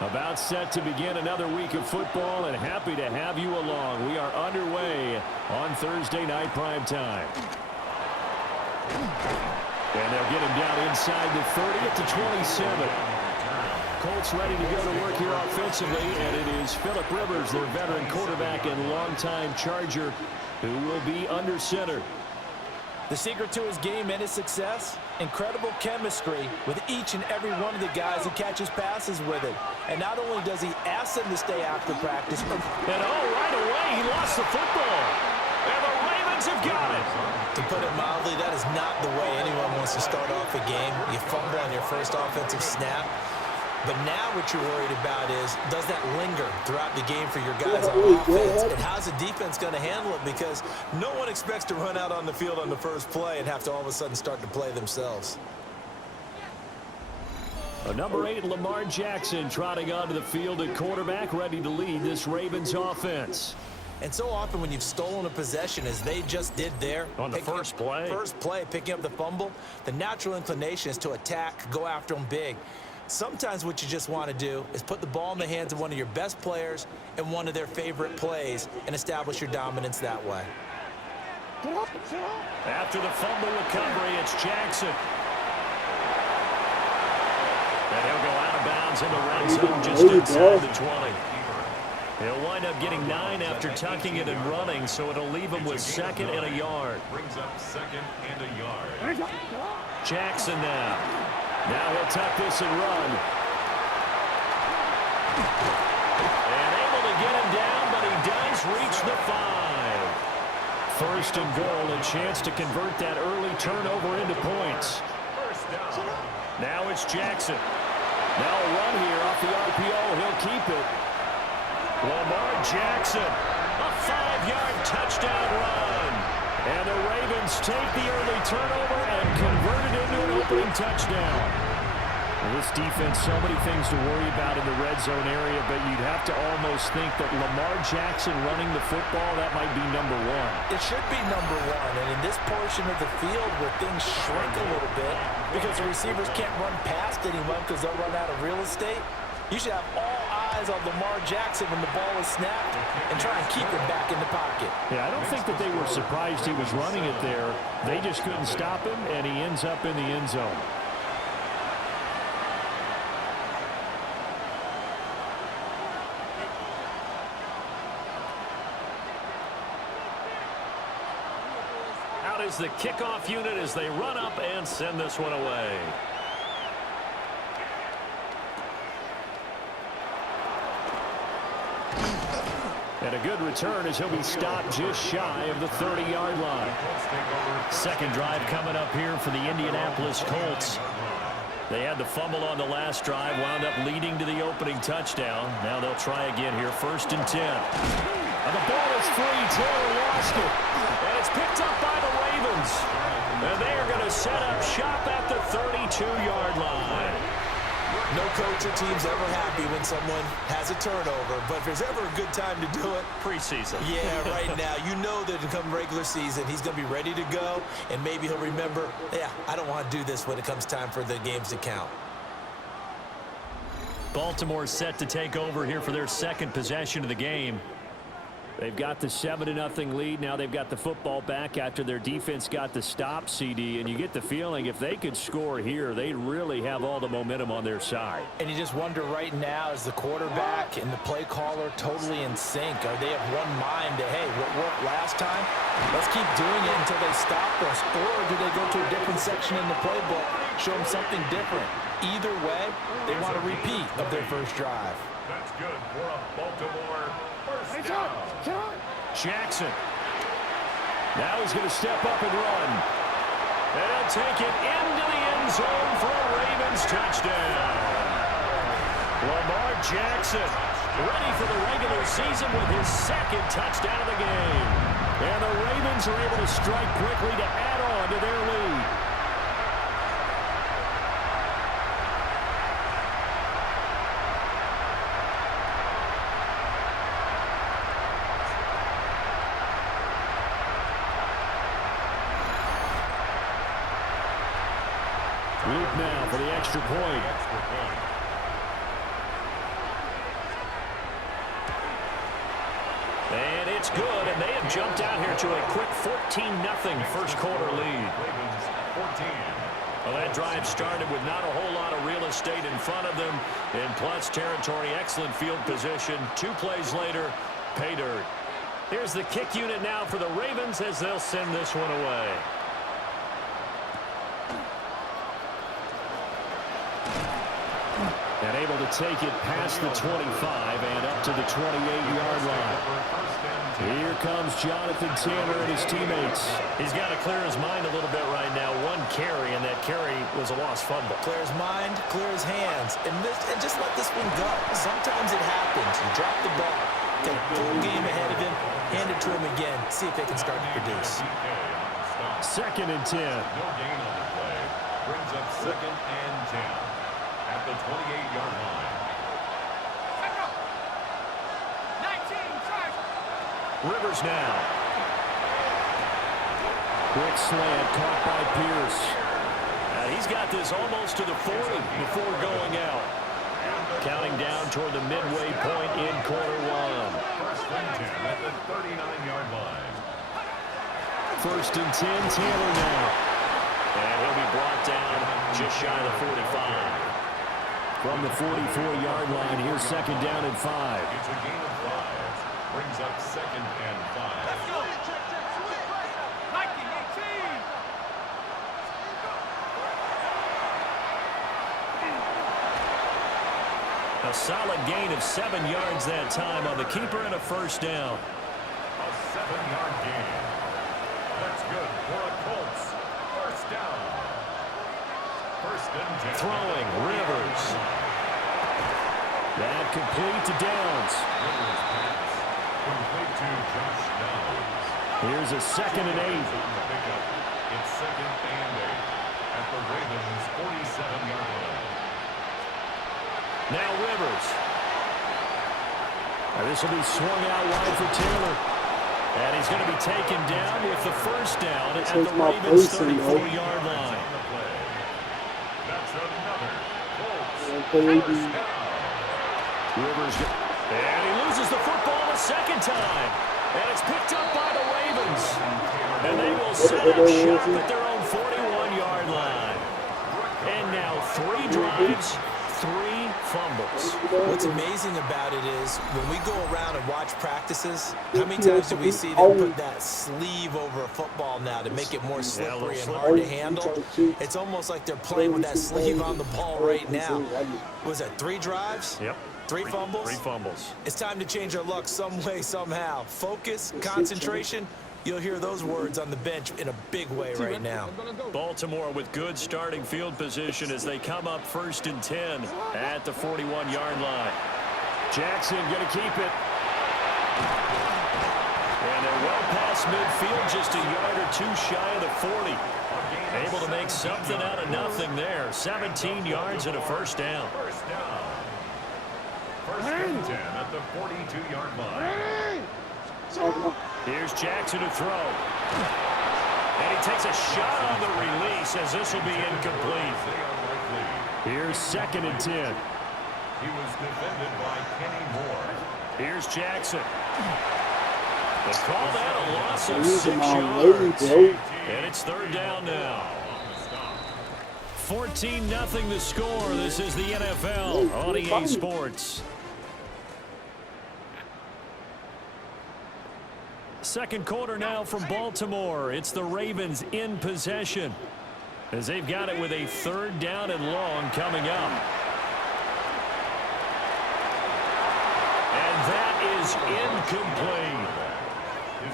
About set to begin another week of football, and happy to have you along. We are underway on Thursday night prime time. And they'll get him down inside the 30 at the 27. Colts ready to go to work here offensively, and it is Phillip Rivers, their veteran quarterback and longtime Charger, who will be under center. The secret to his game and his success, incredible chemistry with each and every one of the guys who catches passes with it. And not only does he ask them to stay after practice, and right away, he lost the football. And the Ravens have got it. To put it mildly, that is not the way anyone wants to start off a game. You fumble on your first offensive snap. But now what you're worried about is, does that linger throughout the game for your guys on offense? And how's the defense going to handle it? Because no one expects to run out on the field on the first play and have to all of a sudden start to play themselves. Number 8, Lamar Jackson, trotting onto the field at quarterback, ready to lead this Ravens offense. And so often when you've stolen a possession, as they just did there, on the first play, picking up the fumble, the natural inclination is to attack, go after them big. Sometimes what you just want to do is put the ball in the hands of one of your best players in one of their favorite plays and establish your dominance that way. After the fumble recovery, it's Jackson. And he'll go out of bounds in the red zone just inside the 20. He'll wind up getting 9 after tucking it and running, so it'll leave him with 2nd and a yard. Brings up 2nd and a yard. Jackson now. Now he'll tuck this and run. And able to get him down, but he does reach the 5. 1st and goal, a chance to convert that early turnover into points. Now it's Jackson. Now a run here off the RPO. He'll keep it. Lamar Jackson, a 5-yard touchdown run. And the Ravens take the early turnover and convert it into an opening touchdown. Well, this defense, so many things to worry about in the red zone area, but you'd have to almost think that Lamar Jackson running the football, that might be number 1. It should be number 1, and in this portion of the field where things shrink a little bit because the receivers can't run past anyone because they'll run out of real estate, you should have all eyes on Lamar Jackson when the ball is snapped and try and keep him back in the pocket. Yeah, I don't think that they were surprised he was running it there. They just couldn't stop him, and he ends up in the end zone. Out is the kickoff unit as they run up and send this one away. And a good return as he'll be stopped just shy of the 30-yard line. Second drive coming up here for the Indianapolis Colts. They had the fumble on the last drive, wound up leading to the opening touchdown. Now they'll try again here, 1st and 10. And the ball is free. Taylor lost it. And it's picked up by the Ravens. And they are going to set up shop at the 32-yard line. No coach or team's ever happy when someone has a turnover, but if there's ever a good time to do it, preseason. Yeah, right now. You know that come regular season, he's going to be ready to go, and maybe he'll remember, yeah, I don't want to do this when it comes time for the games to count. Baltimore set to take over here for their 2nd possession of the game. They've got the 7-0 lead. Now they've got the football back after their defense got the stop, CD. And you get the feeling if they could score here, they really have all the momentum on their side. And you just wonder right now, is the quarterback and the play caller totally in sync? Are they of one mind that, hey, what worked last time? Let's keep doing it until they stop us. Or do they go to a different section in the playbook, show them something different? Either way, they want a repeat of their first drive. That's good for a Baltimore first down. Jackson. Now he's going to step up and run. And he'll take it into the end zone for a Ravens touchdown. Lamar Jackson ready for the regular season with his second touchdown of the game. And the Ravens are able to strike quickly to add on to their lead. Luke now for the extra point. And it's good, and they have jumped out here to a quick 14-0 first quarter lead. Well, that drive started with not a whole lot of real estate in front of them. In plus territory, excellent field position. 2 plays later, pay dirt. Here's the kick unit now for the Ravens as they'll send this one away. And able to take it past the 25 and up to the 28-yard line. Here comes Jonathan Taylor and his teammates. He's got to clear his mind a little bit right now. 1 carry, and that carry was a lost fumble. Clear his mind, clear his hands, and just let this one go. Sometimes it happens. You drop the ball, get a full game ahead of him, hand it to him again, see if they can start to produce. 2nd and 10. No gain on the play. Brings up 2nd and 10. At the 28-yard line. Rivers now. Quick slant caught by Pierce. He's got this almost to the 40 before going out. Counting down toward the midway point in quarter 1. 1st and 10 at the 39-yard line. 1st and 10, Taylor now. And he'll be brought down just shy of the 45. From the 44-yard line, here's 2nd down and 5. It's a gain of 5. Brings up 2nd and 5. Let's go. A solid gain of 7 yards that time on the keeper and a 1st down. A 7-yard gain. That's good for a Colts. 1st down. 1st and 10. Throwing, Rivers. That complete to Downs. Rivers pass. Complete to Josh Downs. Here's a 2nd and 8. It's 2nd and 8 at the Ravens' 47-yard line. Now Rivers. This will be swung out wide for Taylor. And he's going to be taken down with the 1st down at the Ravens' 34-yard line. That's another Colts. Rivers, and he loses the football a 2nd time. And it's picked up by the Ravens. And they will set up shop at their own 41-yard line. And now 3 drives, 3 fumbles. What's amazing about it is when we go around and watch practices, how many times do we see them put that sleeve over a football now to make it more slippery and hard to handle? It's almost like they're playing with that sleeve on the ball right now. Was that 3 drives? Yep. 3 fumbles? 3 fumbles. It's time to change our luck some way, somehow. Focus, concentration. You'll hear those words on the bench in a big way right now. Baltimore with good starting field position as they come up 1st and 10 at the 41-yard line. Jackson going to keep it. And they're well past midfield, just a yard or 2 shy of the 40. Able to make something out of nothing there. 17 yards and a 1st down. 1st down. 1st and 10 at the 42-yard line. Here's Jackson to throw. And he takes a shot on the release as this will be incomplete. Here's 2nd and 10. He was defended by Kenny Moore. Here's Jackson. They call that a loss of 6 yards. And it's 3rd down now. 14-0 the score. This is the NFL on EA Sports. 2nd quarter now from Baltimore. It's the Ravens in possession as they've got it with a 3rd down and long coming up. And that is incomplete.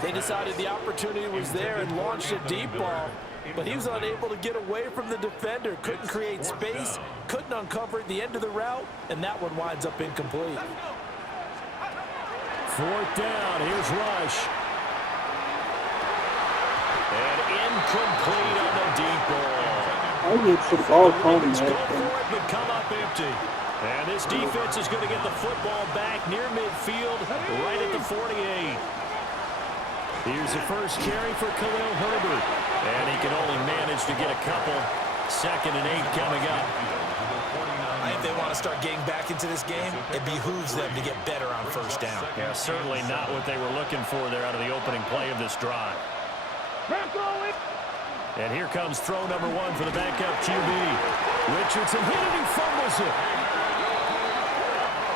They decided the opportunity was there and launched a deep ball. but he was unable to get away from the defender. Couldn't create space, couldn't uncover the end of the route, and that one winds up incomplete. Fourth down, here's Rush. And incomplete on the deep ball. I need some ball The coming, Ravens go man. for it, but come up empty. And this defense is going to get the football back near midfield, right at the 48. Here's the first carry for Khalil Herbert. And he can only manage to get a couple. 2nd and 8 coming up. If they want to start getting back into this game, it behooves them to get better on first down. Yeah, certainly not what they were looking for there out of the opening play of this drive. And here comes throw number 1 for the backup QB. Richardson hit it, he fumbles it.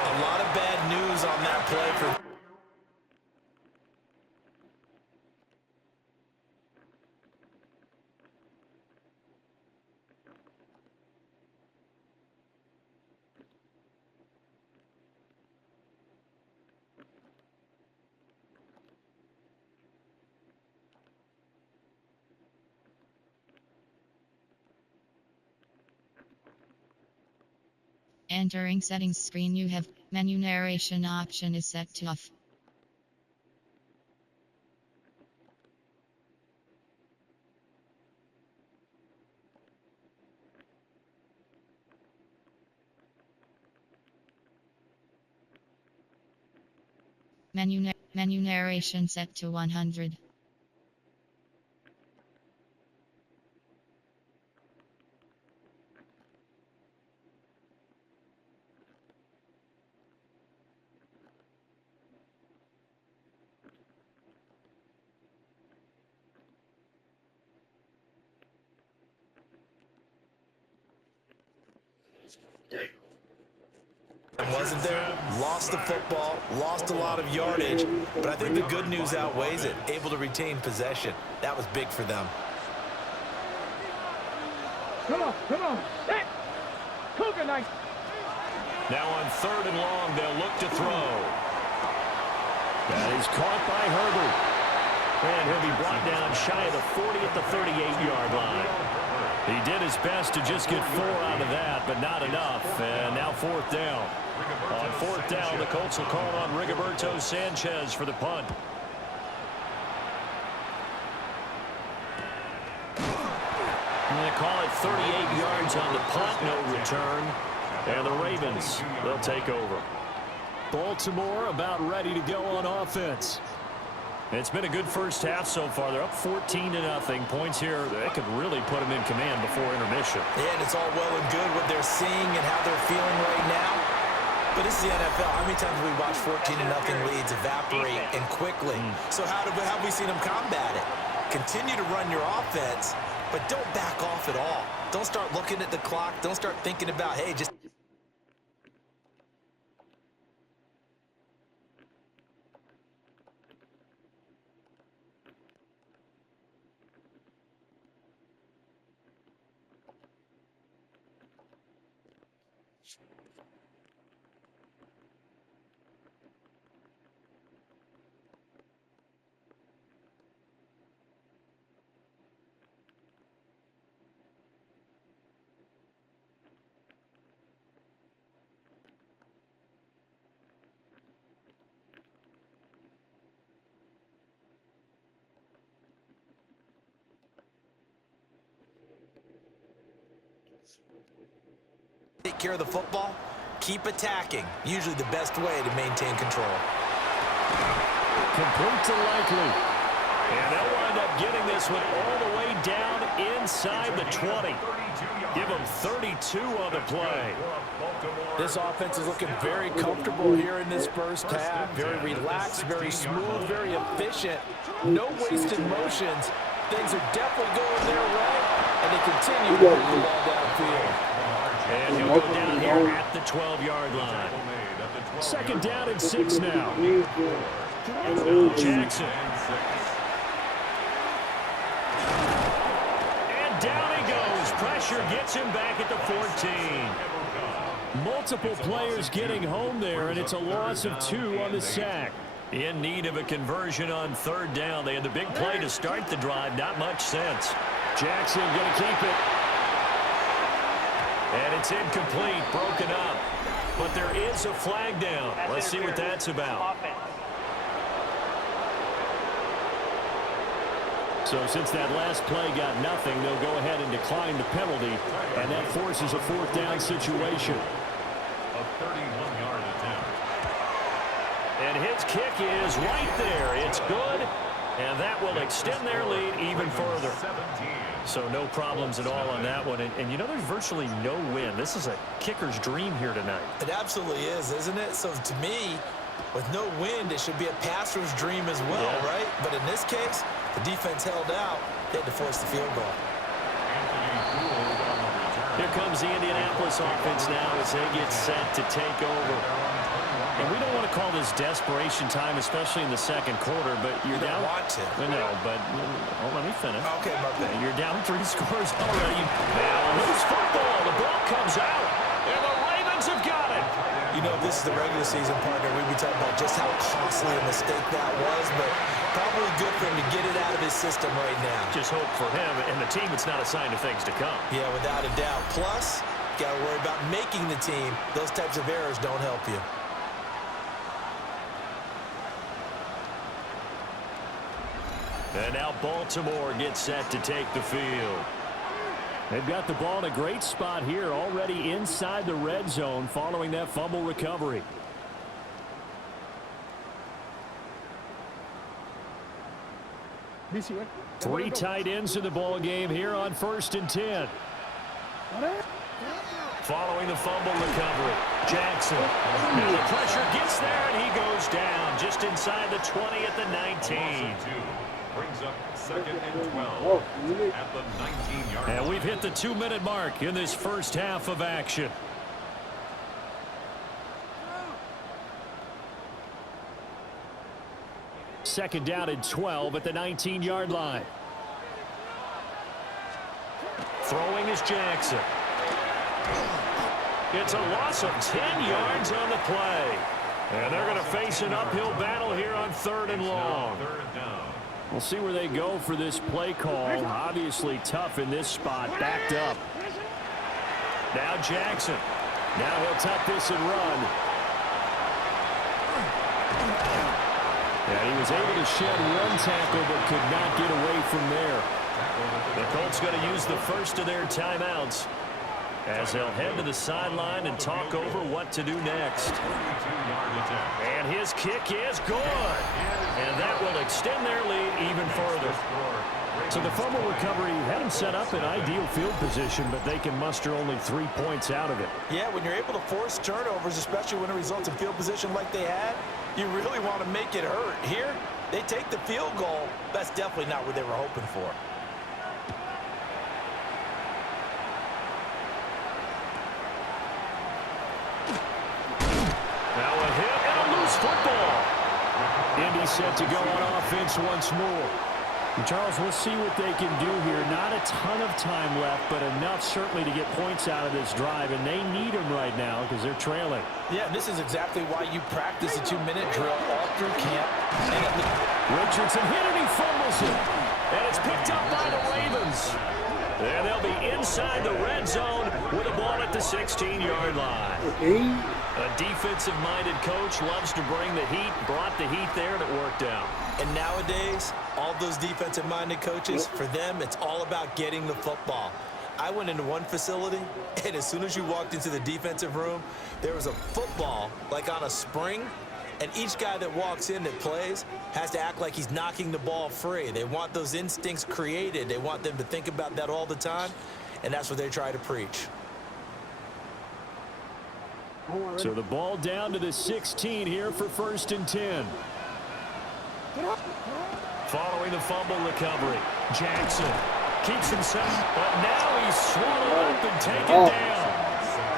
A lot of bad news on that play for Entering settings screen, you have menu narration option is set to off. Menu narration set to 100. wasn't there, lost the football, lost a lot of yardage, but I think the good news outweighs it, able to retain possession. That was big for them. Come on, set! Cougar nice. Now on 3rd and long, they'll look to throw. That is caught by Herbert. And he'll be brought down shy of the 40 at the 38-yard line. He did his best to just get 4 out of that, but not enough. And now 4th down. On 4th down, the Colts will call on Rigoberto Sanchez for the punt. And they call it 38 yards on the punt, no return. And the Ravens, they'll take over. Baltimore about ready to go on offense. It's been a good first half so far. They're up 14-0. Points here, they could really put them in command before intermission. Yeah, and it's all well and good what they're seeing and how they're feeling right now. But this is the NFL. How many times have we watched 14-0 leads evaporate and quickly? So how have we seen them combat it? Continue to run your offense, but don't back off at all. Don't start looking at the clock. Don't start thinking about, hey, just... take care of the football, keep attacking. Usually the best way to maintain control. Complete to Likely. And they'll wind up getting this one all the way down inside the 20. Give them 32 on the play. This offense is looking very comfortable here in this first half. Very relaxed, very smooth, very efficient. No wasted motions. Things are definitely going their way, and they continue to move the ball downfield. And he'll go down here at the 12-yard line. 2nd down and 6 now. Jackson. And down he goes. Pressure gets him back at the 14. Multiple players getting home there, and it's a loss of 2 on the sack. In need of a conversion on 3rd down. They had the big play to start the drive. Not much sense. Jackson going to keep it. And it's incomplete, broken up. But there is a flag down. Let's see what that's about. So since that last play got nothing, they'll go ahead and decline the penalty, and that forces a fourth down situation. A 31-yard attempt. And his kick is right there. It's good, and that will extend their lead even further. 17. So no problems at all on that one. And you know, there's virtually no win. This is a kicker's dream here tonight. It absolutely is, isn't it? So to me, with no wind, it should be a passer's dream as well, right? But in this case, the defense held out. They had to force the field goal. Here comes the Indianapolis offense now as they get set to take over. And we don't want to call this desperation time, especially in the second quarter, but you're down. You don't want to. No, but let me finish. Okay, my bad. You're down 3 scores already. Now, loose football. The ball comes out, and the Ravens have got it. You know, if this is the regular season, partner, we'd be talking about just how costly a mistake that was, but probably good for him to get it out of his system right now. Just hope for him and the team it's not a sign of things to come. Yeah, without a doubt. Plus, got to worry about making the team. Those types of errors don't help you. And now Baltimore gets set to take the field. They've got the ball in a great spot here, already inside the red zone following that fumble recovery. Three tight ends in the ball game here on 1st and 10. Following the fumble recovery, Jackson. Now the pressure gets there, and he goes down just inside the 20 at the 19. Brings up 2nd and 12 at the 19-yard line. And we've hit the 2-minute mark in this first half of action. Second down and 12 at the 19-yard line. Throwing is Jackson. It's a loss of 10 yards on the play. And they're going to face an uphill battle here on 3rd and long. We'll see where they go for this play call. Obviously tough in this spot, backed up. Now Jackson. Now he'll tuck this and run. And he was able to shed one tackle but could not get away from there. The Colts going to use the first of their timeouts as they'll head to the sideline and talk over what to do next. And his kick is good. And that will extend their lead even further. So the fumble recovery had him set up in ideal field position, but they can muster only 3 points out of it. Yeah, when you're able to force turnovers, especially when it results in field position like they had, you really want to make it hurt. Here, they take the field goal. That's definitely not what they were hoping for. Now a hit and a loose football. Indy set to go on offense once more. And Charles, we'll see what they can do here. Not a ton of time left, but enough certainly to get points out of this drive, and they need them right now because they're trailing. Yeah, this is exactly why you practice a 2-minute drill all through camp. Richardson hit it, he fumbles it. And it's picked up by the Ravens. And they'll be inside the red zone with a ball at the 16-yard line. A defensive-minded coach loves to bring the heat, brought the heat there, and it worked out. And nowadays, all those defensive-minded coaches, for them, it's all about getting the football. I went into one facility, and as soon as you walked into the defensive room, there was a football, like on a spring, and each guy that walks in that plays has to act like he's knocking the ball free. They want those instincts created. They want them to think about that all the time, and that's what they try to preach. So the ball down to the 16 here for 1st and 10. Following the fumble recovery, Jackson keeps himself, but now he's swallowed up and taken down.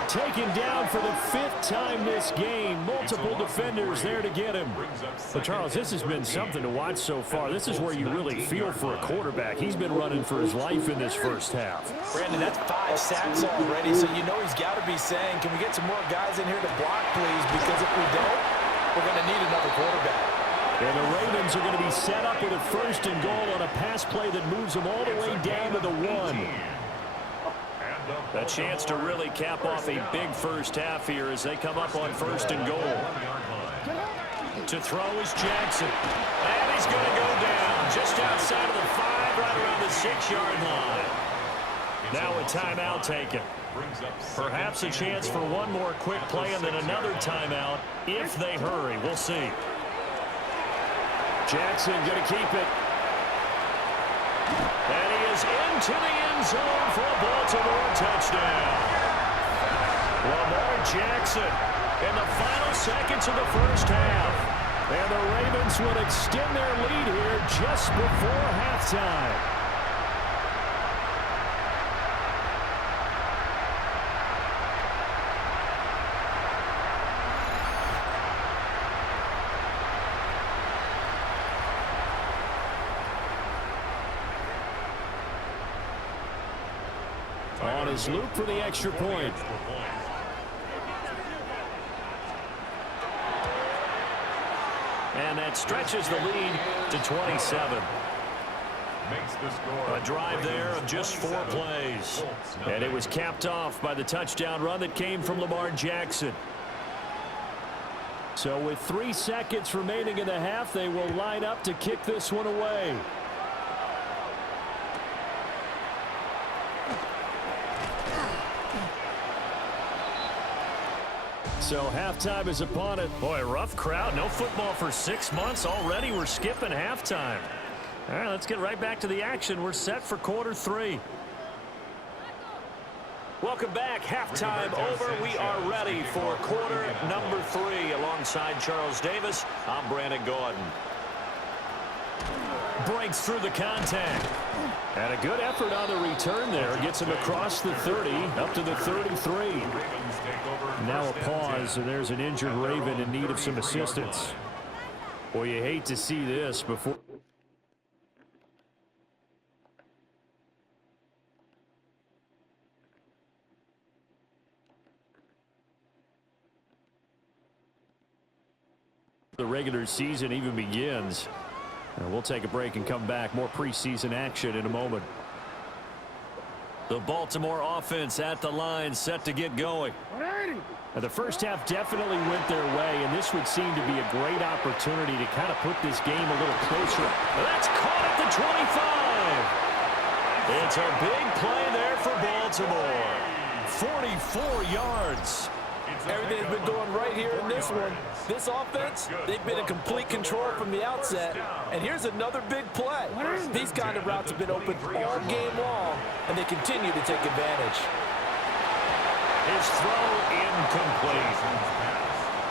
Taken down for the 5th time this game. Multiple defenders there to get him. But, Charles, this has been something to watch so far. This is where you really feel for a quarterback. He's been running for his life in this first half. Brandon, that's 5 sacks already, so you know he's got to be saying, can we get some more guys in here to block, please? Because if we don't, we're going to need another quarterback. And the Ravens are going to be set up with a 1st and goal on a pass play that moves them all the way down to the 1. A chance to really cap off a big first half here as they come up on 1st and goal. To throw is Jackson. And he's going to go down just outside of the 5, right around the 6-yard line. Now a timeout taken. Perhaps a chance for one more quick play and then another timeout if they hurry. We'll see. Jackson going to keep it. And he is into the end zone for a Baltimore touchdown. Lamar Jackson in the final seconds of the first half. And the Ravens will extend their lead here just before halftime. On is Luke for the extra point. And that stretches the lead to 27. A drive there of just 4 plays. And it was capped off by the touchdown run that came from Lamar Jackson. So with 3 seconds remaining in the half, they will line up to kick this one away. So halftime is upon it. Boy, rough crowd. No football for 6 months. Already we're skipping halftime. All right, let's get right back to the action. We're set for quarter 3. Welcome back. Halftime over. We are ready for quarter number 3. Alongside Charles Davis, I'm Brandon Gordon. Breaks through the contact. And a good effort on the return there. Gets him across the 30, up to the 33. Now a pause, and there's an injured Raven in need of some assistance. Boy, you hate to see this before. The regular season even begins. And we'll take a break and come back. More preseason action in a moment. The Baltimore offense at the line, set to get going. Now, the first half definitely went their way, and this would seem to be a great opportunity to kind of put this game a little closer. That's caught at the 25. It's a big play there for Baltimore. 44 yards. Everything's been going right here in this one. This offense, they've been in complete control from the outset. And here's another big play. These kind of routes have been open all game long, and they continue to take advantage. His throw incomplete.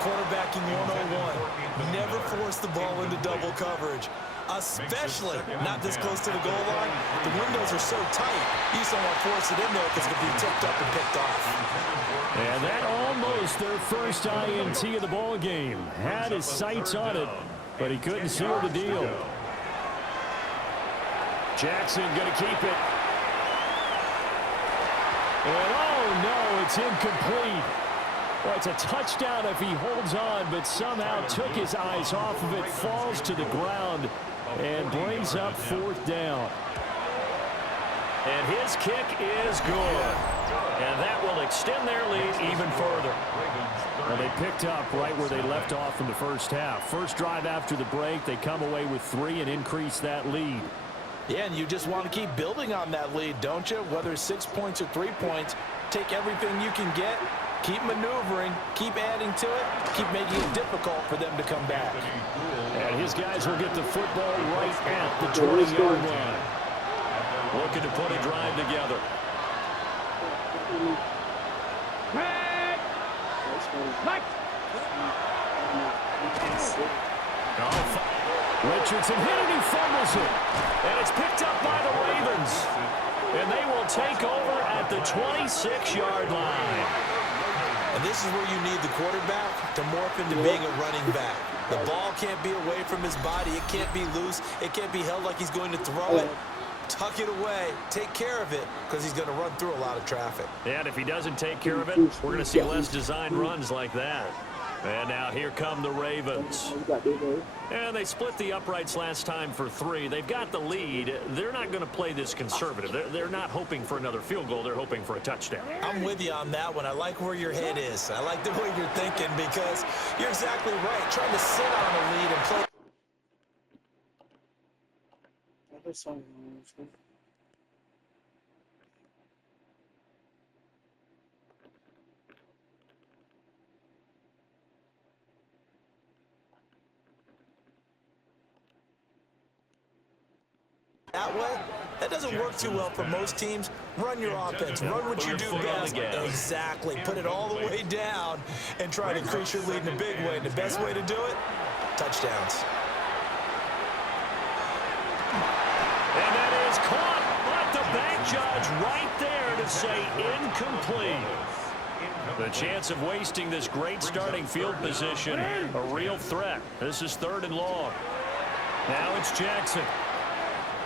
Quarterbacking 101. Never force the ball into double coverage, especially not this close to the goal line. The windows are so tight, you just don't want to force it in there because it can be tipped up and picked off. And that almost their first INT of the ball game. Had his sights on it, but he couldn't seal the deal. Jackson going to keep it. And oh no, it's incomplete. Well, it's a touchdown if he holds on, but somehow took his eyes off of it, falls to the ground, and brings up 4th down. And his kick is good. And that will extend their lead even further. Well, they picked up right where they left off in the first half. First drive after the break, they come away with 3 and increase that lead. Yeah, and you just want to keep building on that lead, don't you? Whether it's 6 points or 3 points, take everything you can get, keep maneuvering, keep adding to it, keep making it difficult for them to come back. And his guys will get the football right at the 20-yard line. Looking to put a drive together. Richardson hit it, he fumbles it. And it's picked up by the Ravens. And they will take over at the 26-yard line. And this is where you need the quarterback to morph into being a running back. The ball can't be away from his body. It can't be loose. It can't be held like he's going to throw it. Tuck it away, take care of it, because he's going to run through a lot of traffic. And if he doesn't take care of it, we're going to see less designed runs like that. And now here come the Ravens. And they split the uprights last time for 3. They've got the lead. They're not going to play this conservative. They're not hoping for another field goal. They're hoping for a touchdown. I'm with you on that one. I like where your head is. I like the way you're thinking because you're exactly right. Trying to sit on a lead and play. That way, that doesn't work too well for most teams. Run your offense. Run what you do best. Exactly. Put it all the way down and try to increase your lead in a big way. And the best way to do it, touchdowns. And that is caught, but the bank judge right there to say incomplete. The chance of wasting this great starting field position, a real threat. This is 3rd and long. Now it's Jackson.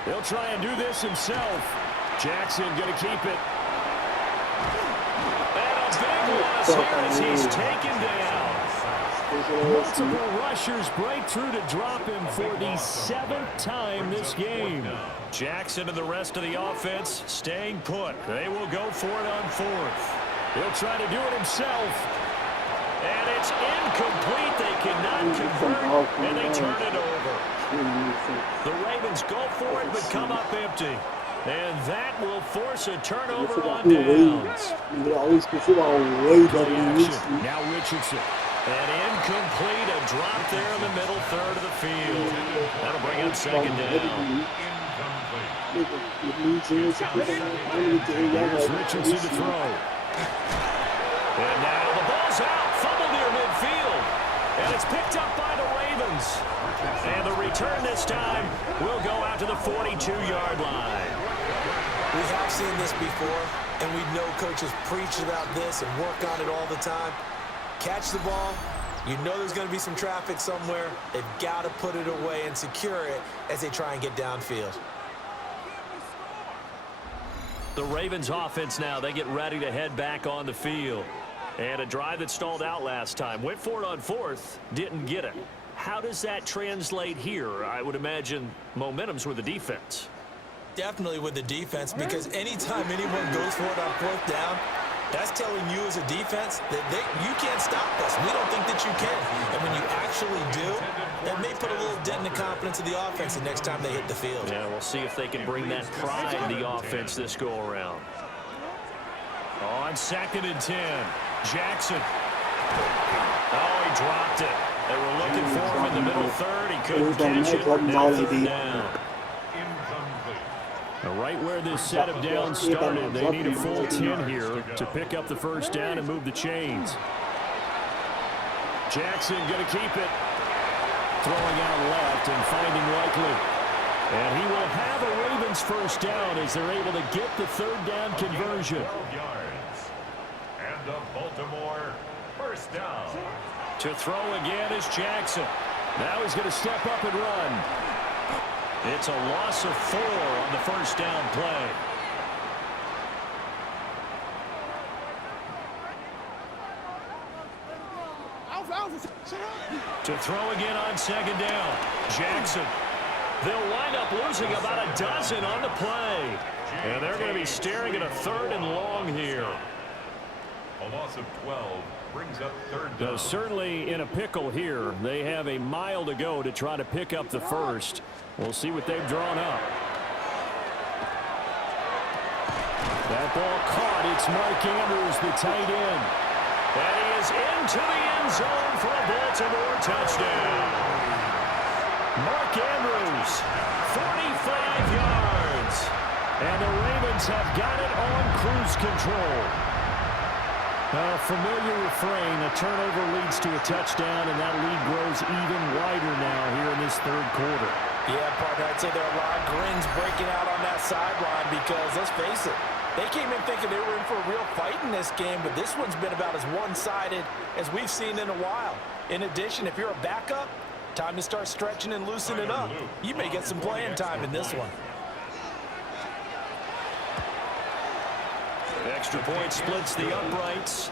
He'll try and do this himself. Jackson going to keep it. And a big loss here as he's taken down. Multiple rushers break through to drop him for the 7th time this game. Jackson and the rest of the offense staying put. They will go for it on 4th. He'll try to do it himself. And it's incomplete. They cannot convert, and they turn it over. The Ravens go for it, but come up empty. And that will force a turnover on downs. Now Richardson. And incomplete, a drop there in the middle third of the field. That'll bring up 2nd down. Here's Richardson to throw. And now the ball's out, fumble near midfield. And it's picked up by the Ravens. And the return this time will go out to the 42-yard line. We have seen this before, and we know coaches preach about this and work on it all the time. Catch the ball. You know there's going to be some traffic somewhere. They've got to put it away and secure it as they try and get downfield. The Ravens offense now, they get ready to head back on the field. And a drive that stalled out last time. Went for it on 4th, didn't get it. How does that translate here? I would imagine momentum's with the defense. Definitely with the defense, because anytime anyone goes for it on 4th down, that's telling you as a defense that you can't stop us. We don't think that you can. And when you actually do, that may put a little dent in the confidence of the offense the next time they hit the field. Yeah, we'll see if they can bring that pride in the offense this go-around. On 2nd and 10, Jackson. Oh, he dropped it. They were looking for him in the middle third. He couldn't catch it. Now 3rd down. Right where this set of downs started, they need a full 10 here to pick up the 1st down and move the chains. Jackson going to keep it. Throwing out left and finding Likely. And he will have a Ravens 1st down as they're able to get the 3rd down conversion. 12 yards. And the Baltimore 1st down. To throw again is Jackson. Now he's going to step up and run. It's a loss of 4 on the 1st down play. To throw again on 2nd down. Jackson. They'll wind up losing about a dozen on the play. And they're going to be staring at a 3rd and long here. A loss of 12 brings up 3rd down. Certainly in a pickle here. They have a mile to go to try to pick up the 1st. We'll see what they've drawn up. That ball caught. It's Mark Andrews, the tight end. And he is into the end zone for a Baltimore touchdown. Mark Andrews, 45 yards. And the Ravens have got it on cruise control. A familiar refrain, a turnover leads to a touchdown, and that lead grows even wider now here in this 3rd quarter. Yeah, partner, I'd say there are a lot of grins breaking out on that sideline because, let's face it, they came in thinking they were in for a real fight in this game, but this one's been about as one-sided as we've seen in a while. In addition, if you're a backup, time to start stretching and loosening up. You may get some playing time in this one. Extra point splits the uprights.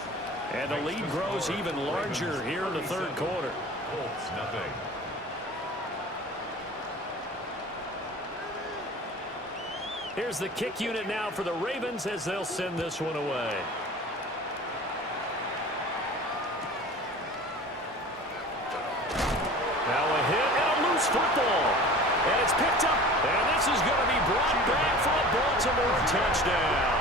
And the lead grows even larger here in the third quarter. Colts, nothing. Here's the kick unit now for the Ravens as they'll send this one away. Now a hit and a loose football. And it's picked up. And this is going to be brought back for a Baltimore touchdown.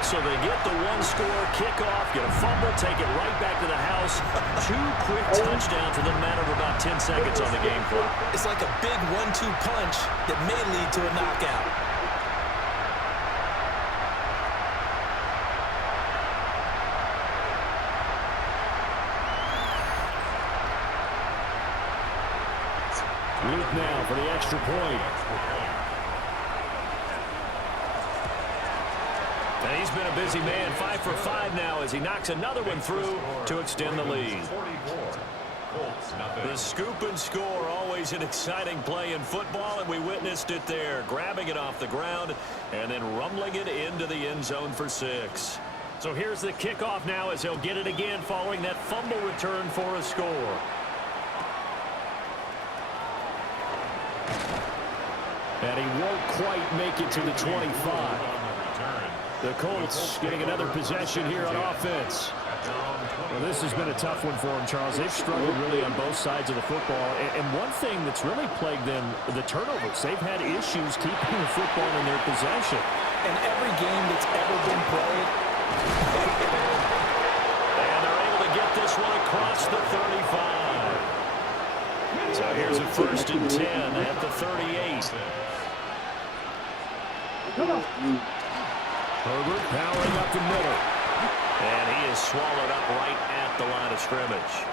So they get the one-score kickoff, get a fumble, take it right back to the house. 2 quick touchdowns within a matter of about 10 seconds on the game clock. It's like a big 1-2 punch that may lead to a knockout. Luke now for the extra point. And he's been a busy man, 5 for 5 now as he knocks another one through to extend the lead. The scoop and score, always an exciting play in football, and we witnessed it there, grabbing it off the ground and then rumbling it into the end zone for 6. So here's the kickoff now as he'll get it again following that fumble return for a score. And he won't quite make it to the 25. The Colts getting another possession here on offense. Well, this has been a tough one for them, Charles. They've struggled really on both sides of the football. And one thing that's really plagued them, the turnovers. They've had issues keeping the football in their possession. In every game that's ever been played. And they're able to get this one across the 35. So here's a 1st and 10 at the 38. Herbert powering up the middle. And he is swallowed up right at the line of scrimmage.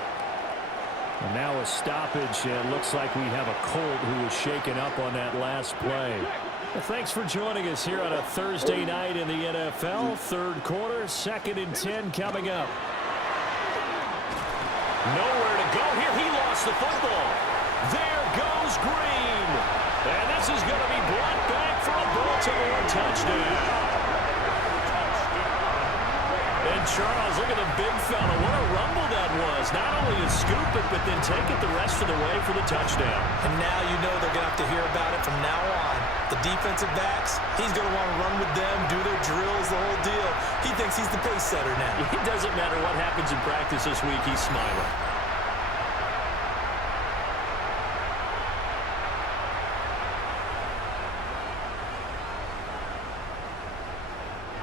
And now a stoppage. It looks like we have a Colt who was shaken up on that last play. Well, thanks for joining us here on a Thursday night in the NFL. Third quarter, 2nd and 10 coming up. Nowhere to go here. He lost the football. There goes Green. And this is going to be brought back for a Baltimore touchdown. And Charles, look at the big fella. What a rumble that was. Not only to scoop it, but then take it the rest of the way for the touchdown. And now you know they're going to have to hear about it from now on. The defensive backs, he's going to want to run with them, do their drills, the whole deal. He thinks he's the pace setter now. It doesn't matter what happens in practice this week. He's smiling.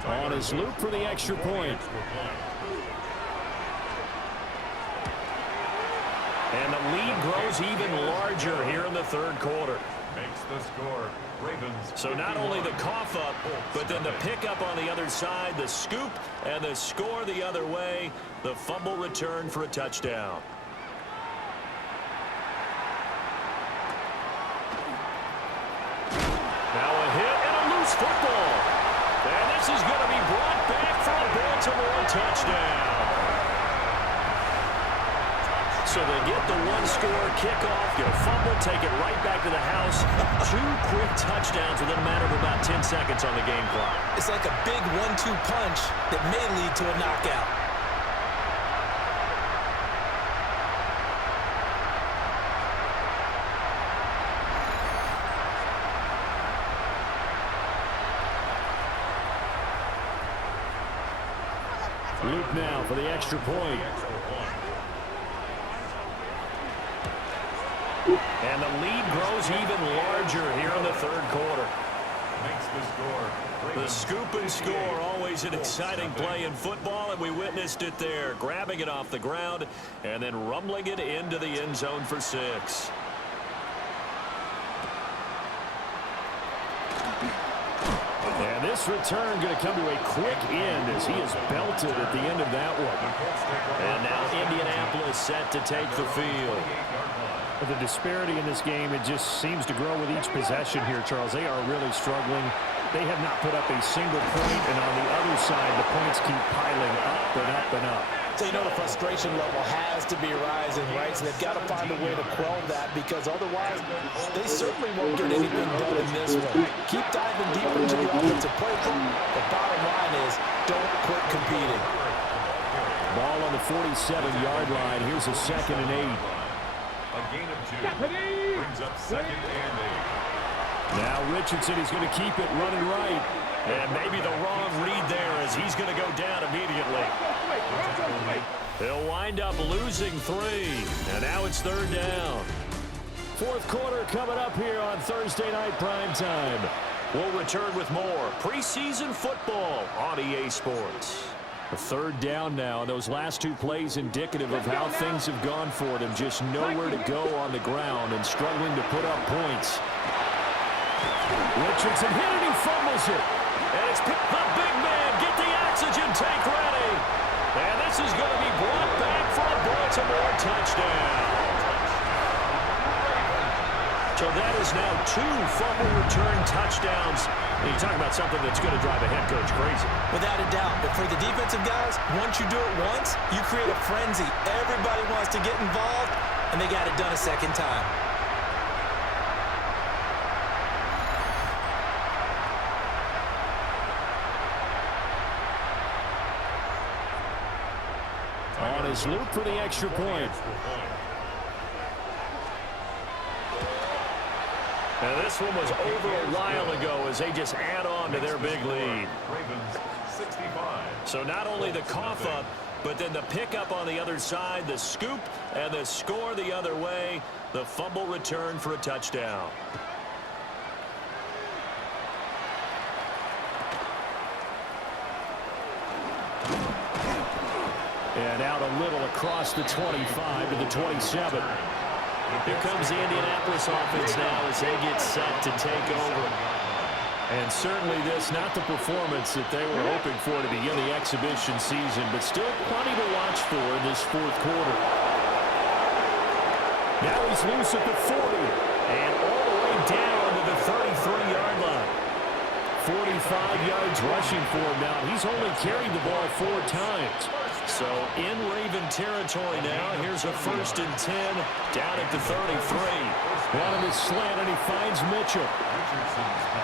On his loop for the extra point. And the lead grows even larger here in the third quarter. Makes the score. Ravens. So not only the cough up, but then the pickup on the other side, the scoop, and the score the other way. The fumble return for a touchdown. Now a hit and a loose football. And this is going to be brought back for a Baltimore touchdown. So they get the one-score kickoff, get a fumble, take it right back to the house. 2 quick touchdowns within a matter of about 10 seconds on the game clock. It's like a big 1-2 punch that may lead to a knockout. Luke now for the extra point. And the lead grows even larger here in the third quarter. Makes the score. The scoop and score, always an exciting play in football, and we witnessed it there, grabbing it off the ground and then rumbling it into the end zone for 6. And this return going to come to a quick end as he is belted at the end of that one. And now Indianapolis set to take the field. The disparity in this game, it just seems to grow with each possession here, Charles. They are really struggling. They have not put up a single point, and on the other side, the points keep piling up and up and up. So you know the frustration level has to be rising, right? So they've got to find a way to quell that because otherwise they certainly won't get anything done in this one. Keep diving deeper into the offensive playbook. The bottom line is don't quit competing. Ball on the 47-yard line. Here's a 2nd and 8. A gain of 2. Brings up 2nd and 8. Now Richardson is going to keep it running right. And maybe the wrong read there as he's going to go down immediately. He'll wind up losing 3. And now it's 3rd down. 4th quarter coming up here on Thursday Night Primetime. We'll return with more preseason football on EA Sports. A 3rd down now, and those last 2 plays indicative of how things have gone for them. Just nowhere to go on the ground and struggling to put up points. Richardson hit it, he fumbles it. And it's picked the big man. Get the oxygen tank ready. And this is going to be brought back for a Baltimore touchdown. So that is now 2 fumble return touchdowns. And you're talking about something that's going to drive a head coach crazy. Without a doubt. But for the defensive guys, once you do it once, you create a frenzy. Everybody wants to get involved, and they got it done a second time. On his loop for the extra point. And this one was over a while ago as they just add on to their big lead. Ravens 65. So not only the cough up, but then the pickup on the other side, the scoop, and the score the other way, the fumble return for a touchdown. And out a little across the 25 to the 27. Here comes the Indianapolis offense now as they get set to take over. And certainly this, not the performance that they were hoping for to begin the exhibition season, but still plenty to watch for in this 4th quarter. Now he's loose at the 40 and all the way down to the 33-yard line. 45 yards rushing for him now. He's only carried the ball 4 times. So in Raven territory now, here's a 1st and 10 down at the 33. Running his slant, and he finds Mitchell.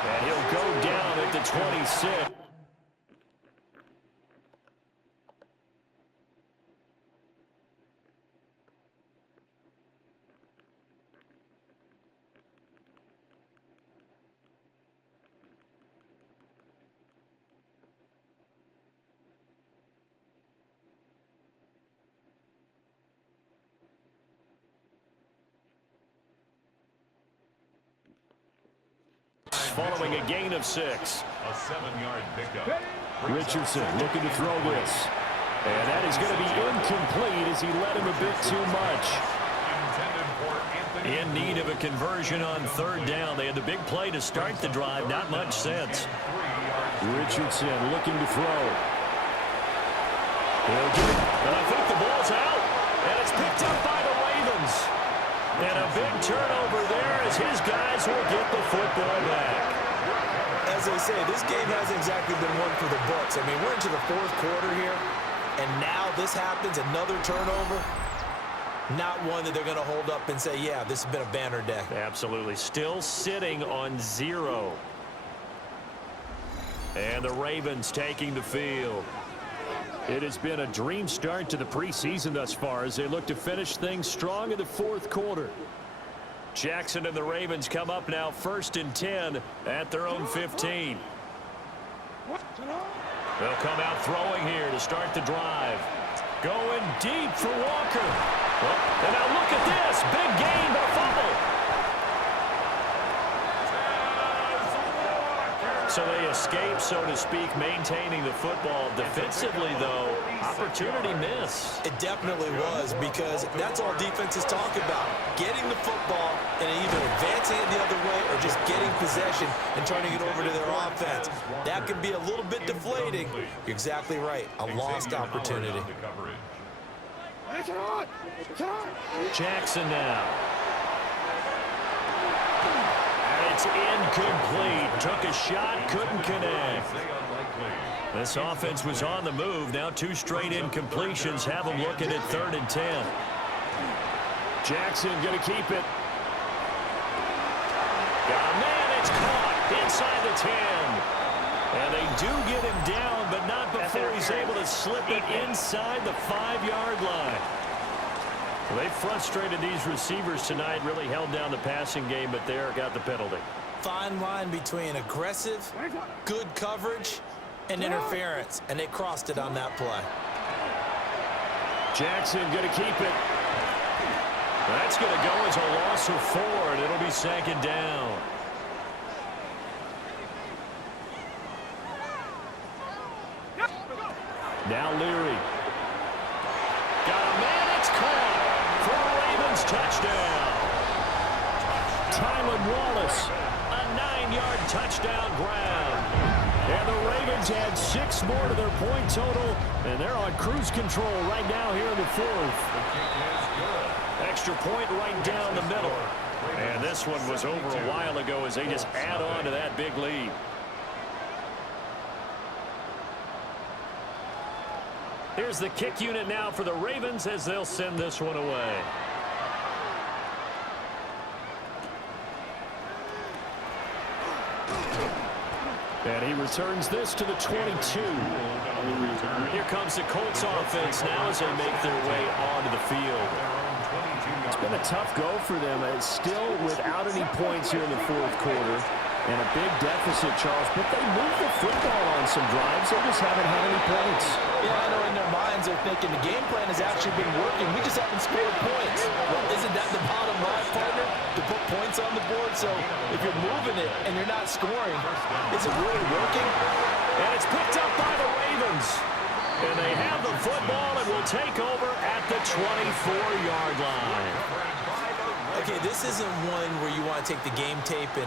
And he'll go down at the 26. Following a gain of 6. A 7-yard pickup. Richardson looking to throw this. And that is going to be incomplete as he led him a bit too much. In need of a conversion on 3rd down. They had the big play to start the drive. Not much sense. Richardson looking to throw. He'll get it. And I think the ball's out. And it's picked up by the Ravens. And a big turnover there as his guys will get the football back. As they say, this game hasn't exactly been one for the books. I mean, we're into the 4th quarter here, and now this happens, another turnover. Not one that they're going to hold up and say, yeah, this has been a banner day. Absolutely. Still sitting on 0. And the Ravens taking the field. It has been a dream start to the preseason thus far as they look to finish things strong in the 4th quarter. Jackson and the Ravens come up now 1st and 10 at their own 15. They'll come out throwing here to start the drive. Going deep for Walker. And now look at this. Big gain, but a fumble. So they escape, so to speak, maintaining the football. Defensively, though, opportunity miss. It definitely was, because that's all defenses talk about. Getting the football and either advancing it the other way or just getting possession and turning it over to their offense. That can be a little bit deflating. You're exactly right. A lost opportunity. Jackson now. It's incomplete. Took a shot, couldn't connect. This offense was on the move. Now 2 straight incompletions have them looking at 3rd and 10. Jackson going to keep it. Got a man. It's caught inside the 10. And they do get him down, but not before he's able to slip it inside the 5-yard line. Well, they frustrated these receivers tonight, really held down the passing game, but there got the penalty. Fine line between aggressive, good coverage, and interference, and they crossed it on that play. Jackson going to keep it. That's going to go as a loss of 4, and it'll be 2nd down. Now Leary. Got a man, it's caught for a Ravens touchdown. Tylan Wallace, a 9-yard touchdown grab. And the Ravens had 6 more to their point total, and they're on cruise control right now here in the 4th. Extra point right down the middle. And this one was over a while ago as they just add on to that big lead. Here's the kick unit now for the Ravens as they'll send this one away. And he returns this to the 22. Here comes the Colts offense now as they make their way onto the field. It's been a tough go for them. It's still without any points here in the 4th quarter. And a big deficit, Charles. But they moved the football on some drives. They just haven't had any points. Yeah, I know in their minds they're thinking the game plan has actually been working. We just haven't scored points. Well, isn't that the bottom line, partner? To put points on the board? So if you're moving it and you're not scoring, is it really working? And it's picked up by the Ravens. And they have the football and will take over at the 24-yard line. Okay, this isn't one where you want to take the game tape and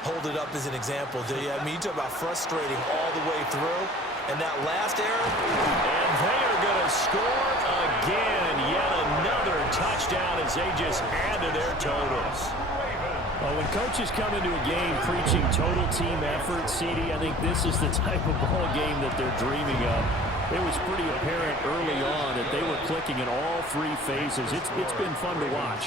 hold it up as an example, do you? I mean, you talk about frustrating all the way through. And that last error. And they are going to score again. Yet another touchdown as they just add to their totals. Well, when coaches come into a game preaching total team effort, CD, I think this is the type of ball game that they're dreaming of. It was pretty apparent early on that they were clicking in all 3 phases. It's been fun to watch.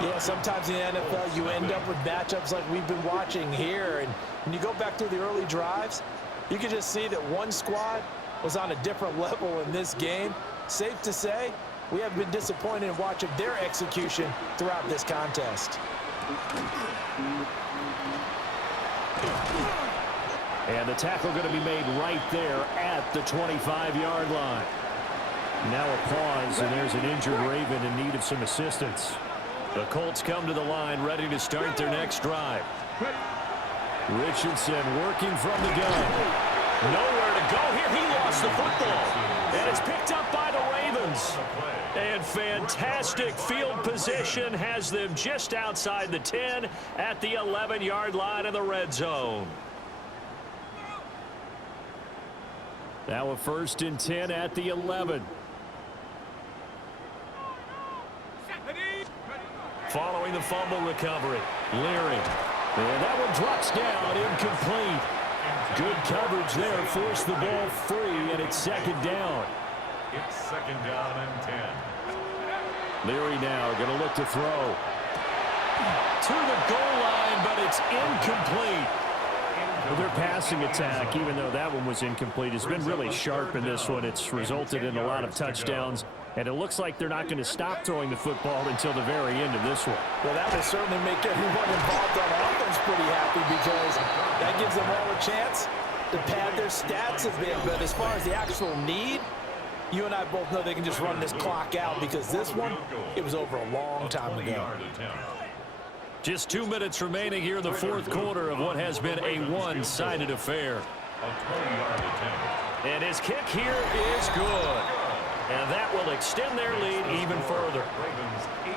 Yeah, sometimes in the NFL you end up with matchups like we've been watching here. And when you go back through the early drives, you can just see that one squad was on a different level in this game. Safe to say, we have been disappointed in watching their execution throughout this contest. And the tackle going to be made right there at the 25-yard line. Now a pause, and there's an injured Raven in need of some assistance. The Colts come to the line, ready to start their next drive. Richardson working from the gun. Nowhere to go here. He lost the football. And it's picked up by the Ravens. And fantastic field position has them just outside the 10 at the 11-yard line in the red zone. Now a 1st and 10 at the 11. Following the fumble recovery, Leary. And that one drops down, incomplete. Good coverage there, forced the ball free, and it's 2nd down. It's 2nd down and 10. Leary now going to look to throw. To the goal line, but it's incomplete. Well, their passing attack, even though that one was incomplete, has been really sharp in this one. It's resulted in a lot of touchdowns, and it looks like they're not going to stop throwing the football until the very end of this one. Well, that will certainly make everyone involved on offense pretty happy because that gives them all a chance to pad their stats a bit. But as far as the actual need, you and I both know they can just run this clock out because this one, it was over a long time ago. Just 2 minutes remaining here in the 4th quarter of what has been a one-sided affair. And his kick here is good. And that will extend their lead even further.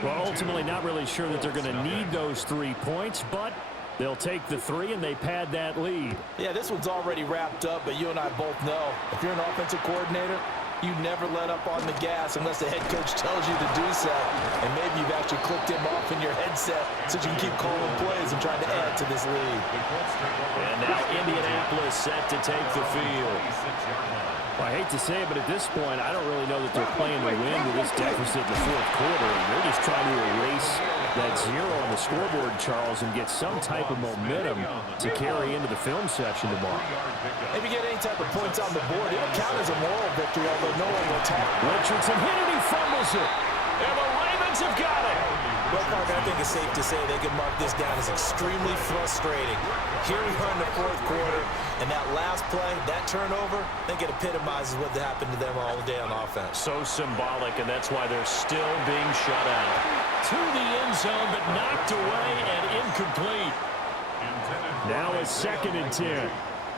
Well, ultimately not really sure that they're going to need those 3 points, but they'll take the 3 and they pad that lead. Yeah, this one's already wrapped up, but you and I both know if you're an offensive coordinator, you never let up on the gas unless the head coach tells you to do so. And maybe you've actually clicked him off in your headset so you can keep calling plays and trying to add to this lead. And now Indianapolis is set to take the field. Well, I hate to say it, but at this point, I don't really know that they're playing to win with this deficit in the fourth quarter. They're just trying to erase that zero on the scoreboard, Charles, and get some type of momentum to carry into the film section tomorrow. If you get any type of points on the board, it'll count as a moral victory, although no one will tap. Richardson hit it, he fumbles it. And the Ravens have got it. Well, Parker, I think it's safe to say they can mark this down as extremely frustrating. Here we are in the fourth quarter, and that last play, that turnover, I think it epitomizes what happened to them all day on offense. So symbolic, and that's why they're still being shut out. To the end zone, but knocked away and incomplete. Now it's 2nd and 10.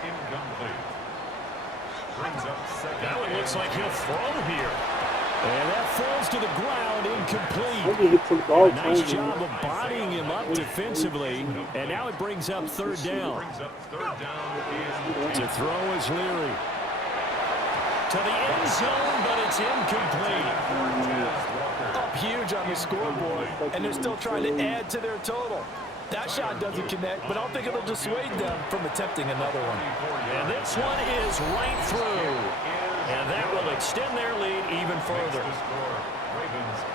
Incomplete. Brings up second. Now it looks like he'll throw here. And that falls to the ground, incomplete. A nice job of bodying him up defensively. And now it brings up 3rd down. To throw is Leary. To the end zone, but it's incomplete. Up huge on the scoreboard, and they're still trying to add to their total. That shot doesn't connect, but I don't think it'll dissuade them from attempting another one. And this one is right through. And that will extend their lead even further.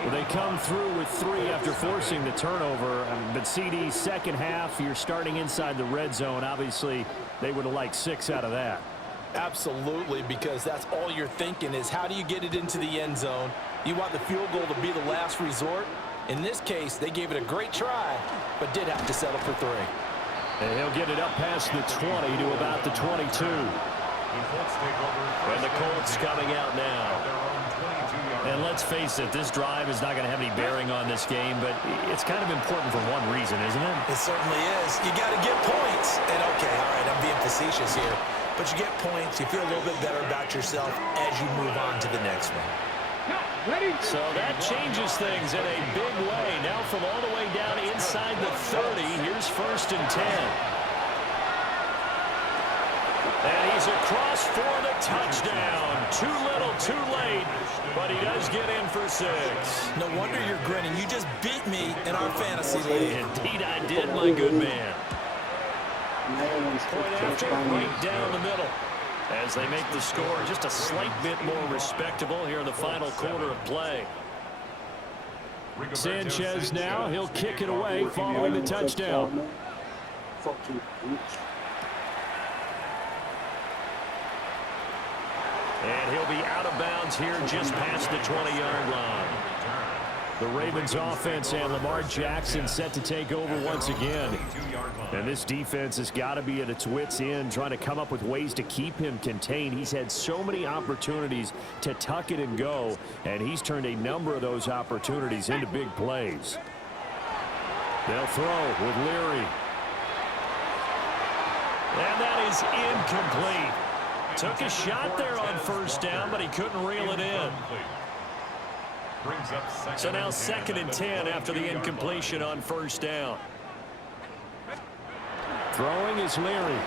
Well, they come through with 3 after forcing the turnover. But CD's second half, you're starting inside the red zone. Obviously, they would have liked 6 out of that. Absolutely, because that's all you're thinking is how do you get it into the end zone? You want the field goal to be the last resort. In this case, they gave it a great try, but did have to settle for 3. And he'll get it up past the 20 to about the 22. And the Colts coming out now. And let's face it, this drive is not going to have any bearing on this game, but it's kind of important for one reason, isn't it? It certainly is. You got to get points. And okay, all right, I'm being facetious here. But you get points, you feel a little bit better about yourself as you move on to the next one. So that changes things in a big way. Now from all the way down inside the 30, here's 1st and 10. And he's across for the touchdown. Too little, too late, but he does get in for 6. No wonder you're grinning. You just beat me in our fantasy league. Indeed I did, my good man. Point after, right down the middle. As they make the score just a slight bit more respectable here in the final quarter of play. Sanchez now, he'll kick it away following the touchdown. And he'll be out of bounds here just past the 20-yard line. The Ravens offense and Lamar Jackson set to take over once again. And this defense has got to be at its wits' end, trying to come up with ways to keep him contained. He's had so many opportunities to tuck it and go, and he's turned a number of those opportunities into big plays. They'll throw with Leary. And that is incomplete. Took a shot there on 1st down, but he couldn't reel it in. So now 2nd and 10 after the incompletion on 1st down. Throwing is Leary.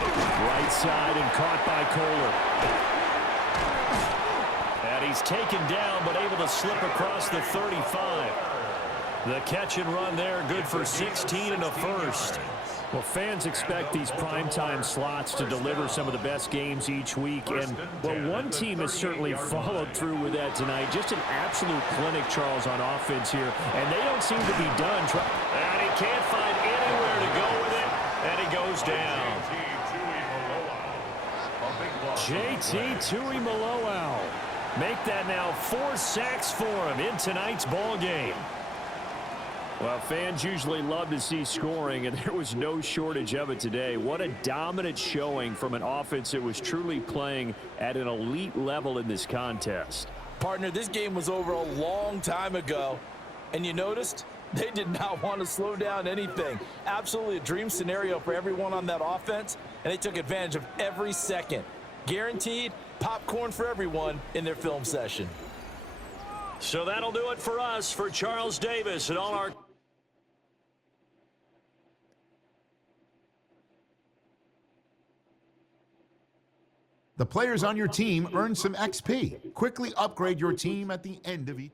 Right side and caught by Kohler. And he's taken down, but able to slip across the 35. The catch and run there, good for 16 and a 1st. Well, fans expect these primetime slots to deliver some of the best games each week. And, well, one team has certainly followed through with that tonight. Just an absolute clinic, Charles, on offense here. And they don't seem to be done. And he can't find anywhere to go with it. And he goes down. JT Tuimoloau. Make that now 4 sacks for him in tonight's ball game. Well, fans usually love to see scoring, and there was no shortage of it today. What a dominant showing from an offense that was truly playing at an elite level in this contest. Partner, this game was over a long time ago, and you noticed they did not want to slow down anything. Absolutely a dream scenario for everyone on that offense, and they took advantage of every second. Guaranteed popcorn for everyone in their film session. So that'll do it for us, for Charles Davis and all our... The players on your team earn some XP. Quickly upgrade your team at the end of each.